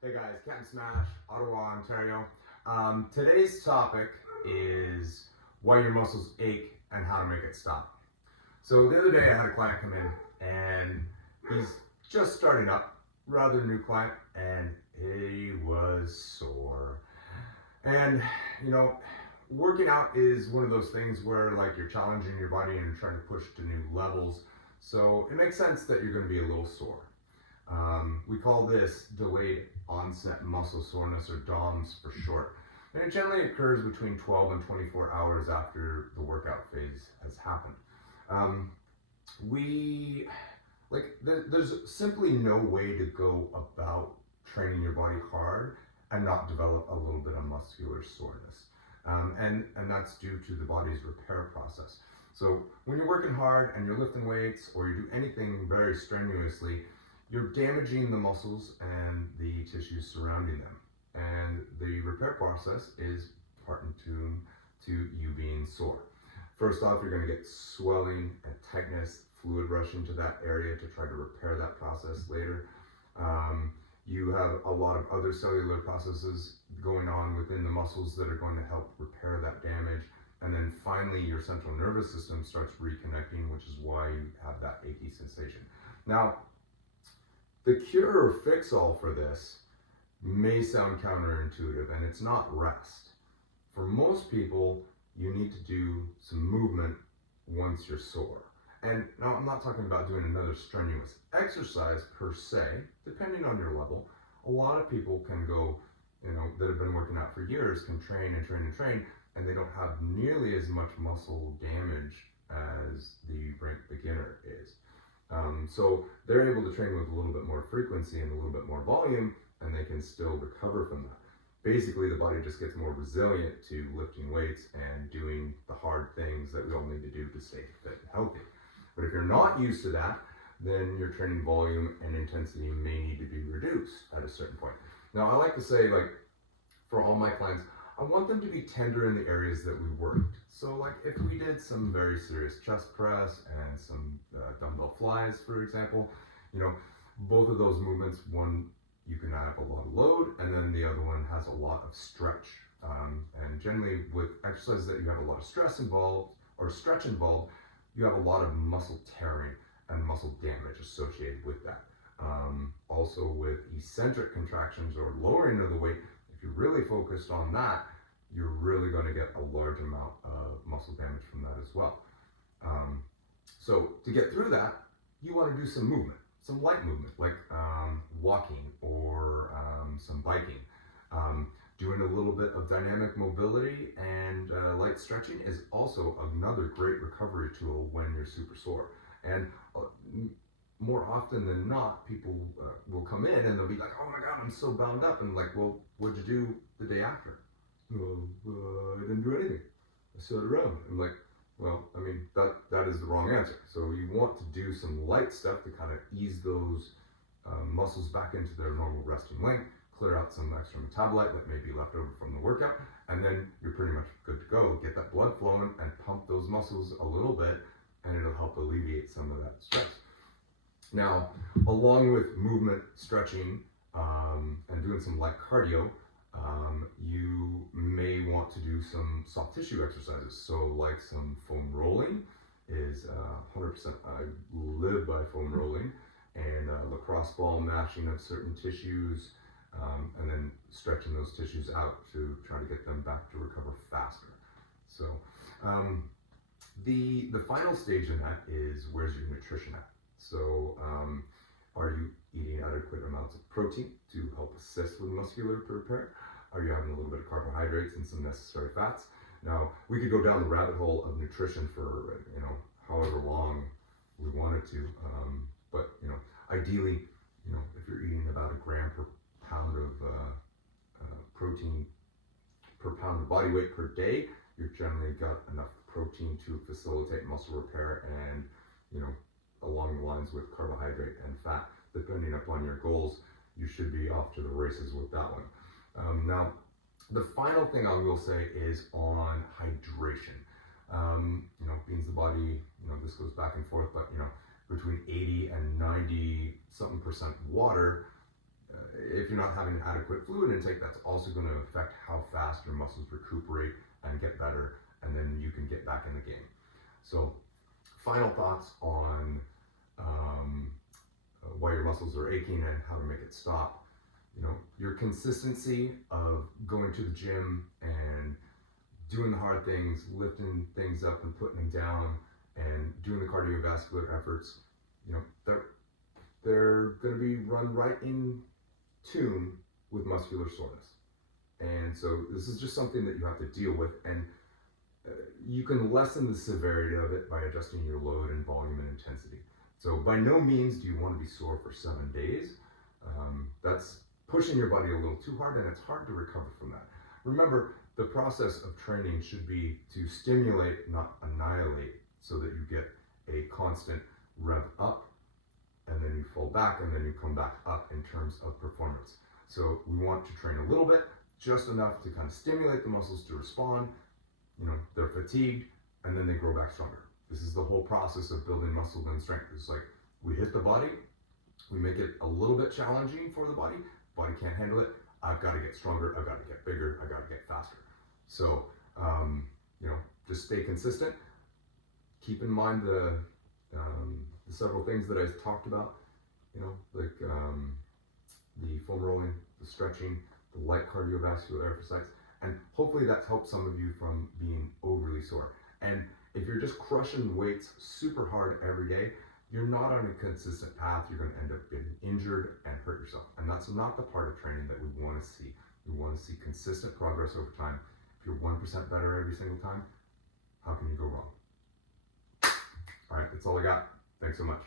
Hey guys, CPT SMASH, Ottawa, Ontario. Today's topic is why your muscles ache and how to make it stop. So the other day I had a client come in and he's just starting up, rather new client, and he was sore. And you know, working out is one of those things where like you're challenging your body and trying to push to new levels. So it makes sense that you're going to be a little sore. We call this Delayed Onset Muscle Soreness, or DOMS for short. And it generally occurs between 12 and 24 hours after the workout phase has happened. There's simply no way to go about training your body hard and not develop a little bit of muscular soreness. And that's due to the body's repair process. So when you're working hard and you're lifting weights or you do anything very strenuously, you're damaging the muscles and the tissues surrounding them. And the repair process is part and tune to you being sore. First off, you're going to get swelling and tightness, fluid rushing to that area to try to repair that process later. You have a lot of other cellular processes going on within the muscles that are going to help repair that damage. And then finally, your central nervous system starts reconnecting, which is why you have that achy sensation. Now, the cure or fix-all for this may sound counterintuitive, and it's not rest. For most people, you need to do some movement once you're sore. And now I'm not talking about doing another strenuous exercise per se, depending on your level. A lot of people can go, that have been working out for years, can train and train and train, and they don't have nearly as much muscle damage as the beginner is. So they're able to train with a little bit more frequency and a little bit more volume, and they can still recover from that. Basically, the body just gets more resilient to lifting weights and doing the hard things that we all need to do to stay fit and healthy. But if you're not used to that, then your training volume and intensity may need to be reduced at a certain point. Now, I like to say, for all my clients, I want them to be tender in the areas that we worked. So if we did some very serious chest press and some dumbbell flies, for example, both of those movements, one, you can have a lot of load, and then the other one has a lot of stretch. And generally with exercises that you have a lot of stress involved or stretch involved, you have a lot of muscle tearing and muscle damage associated with that. Also with eccentric contractions or lowering of the weight, if you're really focused on that, you're really going to get a large amount of muscle damage from that as well. So to get through that, you want to do some movement, some light movement, like walking or some biking. Doing a little bit of dynamic mobility and light stretching is also another great recovery tool when you're super sore. And more often than not, people will come in and they'll be like, "Oh my God, I'm so bound up." And well, what'd you do the day after? "Well, I didn't do anything. I sat around." I'm like, well, that is the wrong answer. So you want to do some light stuff to kind of ease those muscles back into their normal resting length, clear out some extra metabolite that may be left over from the workout, and then you're pretty much good to go. Get that blood flowing and pump those muscles a little bit, and it'll help alleviate some of that stress. Now, along with movement, stretching, and doing some light cardio, you may want to do some soft tissue exercises. So like some foam rolling is 100%, I live by foam rolling, and lacrosse ball mashing of certain tissues, and then stretching those tissues out to try to get them back to recover faster. So the final stage in that is, where's your nutrition at? So are you eating adequate amounts of protein to help assist with muscular repair? Are you having a little bit of carbohydrates and some necessary fats? Now, we could go down the rabbit hole of nutrition for however long we wanted to, but ideally, if you're eating about 1 gram per pound of protein per pound of body weight per day, you've generally got enough protein to facilitate muscle repair, and along the lines with carbohydrate and fat, depending upon your goals, you should be off to the races with that one. Now, the final thing I will say is on hydration. Being the body, this goes back and forth, but between 80 and 90 something % water, if you're you're not having adequate fluid intake, that's also going to affect how fast your muscles recuperate and get better, and then you can get back in the game. So final thoughts on why your muscles are aching and how to make it stop. You know, your consistency of going to the gym and doing the hard things, lifting things up and putting them down, and doing the cardiovascular efforts, you know, they're going to be run right in tune with muscular soreness. And so this is just something that you have to deal with, and you can lessen the severity of it by adjusting your load and volume and intensity. So by no means do you want to be sore for 7 days. That's pushing your body a little too hard, and it's hard to recover from that. Remember, the process of training should be to stimulate, not annihilate, so that you get a constant rev up, and then you fall back, and then you come back up in terms of performance. So we want to train a little bit, just enough to kind of stimulate the muscles to respond. You know, they're fatigued, and then they grow back stronger. This is the whole process of building muscle and strength. It's like we hit the body, we make it a little bit challenging for the body can't handle it. I've got to get stronger, I've got to get bigger, I've got to get faster. So, you know, just stay consistent. Keep in mind the several things that I talked about, you know, like the foam rolling, the stretching, the light cardiovascular exercise, and hopefully that's helped some of you from being overly sore. And if you're just crushing weights super hard every day, you're not on a consistent path. You're going to end up getting injured and hurt yourself. And that's not the part of training that we want to see. We want to see consistent progress over time. If you're 1% better every single time, how can you go wrong? All right, that's all I got. Thanks so much.